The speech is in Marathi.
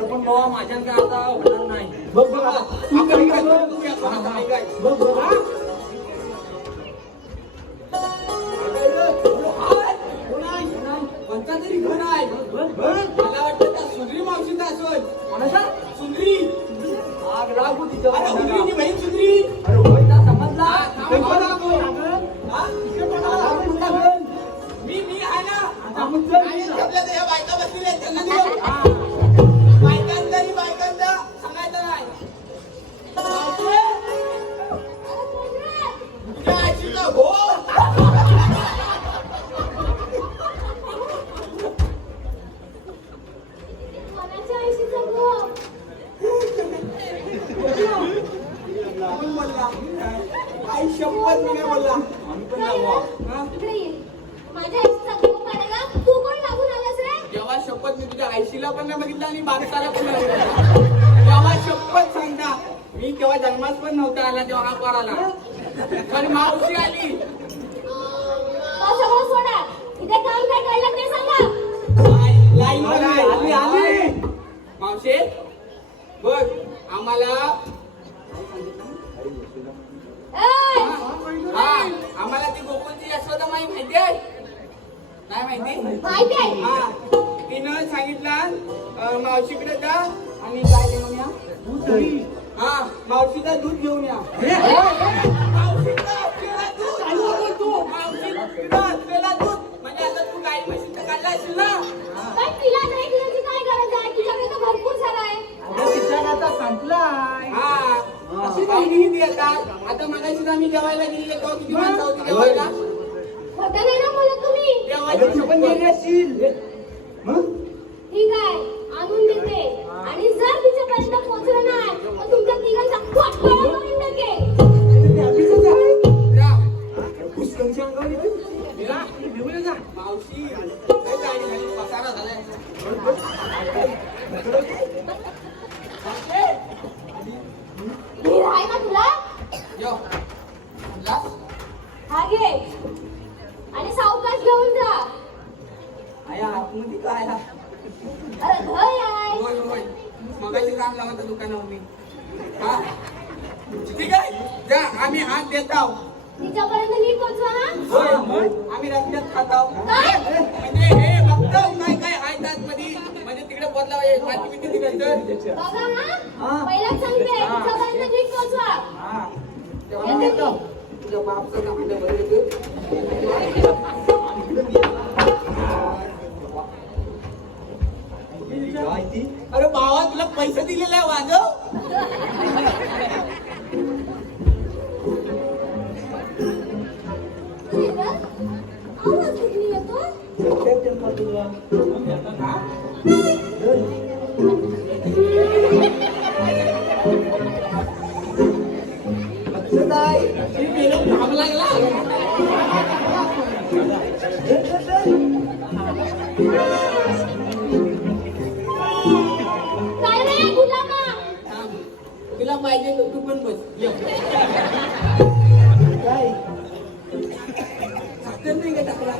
पण बाबा माझ्या काय आता होणार नाही. बघ बघ आपण काय बघ बघ हा कोणता तरी घर आहे. मला वाटतं त्या सुंदरी मावशीचा असेल. कोणाचा? सुंदरी. आग लागू तिच्या. अरे सुंदरीची बहीण सुंदरी. अरे होय ना समजला. मी आहे ना. आपल्या बायका बसलेल्या त्यांना दिलं. बायकांचा सांगायचं नाही. तुझ्या आईचा हो. आई शपथ मी नाही बोलला. जेव्हा शपथ मी तुझ्या आईशीला पण नाही बघितलं आणि बारसाला पण नाही बघितलं. तेव्हा शपथ सांगता मी तेव्हा जन्मास पण नव्हता आला तेव्हा हा पार आला. पण मावशी आली. लाईन आली आली. मावशी बघ आम्हाला आम्हाला ती गोकुळची यशोदा माई माहिती आहे. नाही माहिती. हा तिनं सांगितलं मावशीकडे जा आणि काय घेऊन या. हा मावशीचा दूध घेऊन या. मावशीला दूध म्हणजे आता तू गाई म्हशीचं काढला असेल ना. आता मगाशीच आम्ही जेवायला गेलेले तेव्हा किती माणसं होती जेवायला. पण गेली असतील. ठीक आहे आणून देते आणि जर तिच्यापर्यंत पोहोचलं नाही तर तुमच्या तिघांचा खोटखोळा करून टाकेल. मावशी पसारा झालाय. आहे ना तुला हा घे आणि सावकाश घेऊन जा. आतमध्ये काय अरे घय आहे. होय मगाशी काम लावत दुकानावर मी. हा ठीक आहे जा आम्ही हात देत आहोत. तिच्यापर्यंत नीट पोहोचवा ना. होय आम्ही रस्त्यात खात आहोत. काय म्हणजे हे फक्त काय काय आहे त्यात मध्ये म्हणजे तिकडे बदलावं माती बिती दिलं बघा हा पहिलाच सांगते तिच्यापर्यंत नीट पोहोचवा. तुझ्या बापचं काम बरं. अरे बाबा तुला पैसे दिलेला आहे वाजव. आवाज कुठली येतो. काम लागला. काय रे गुलामा तुला पाहिजे तू पण बस. काय साखर नाही का टाकला.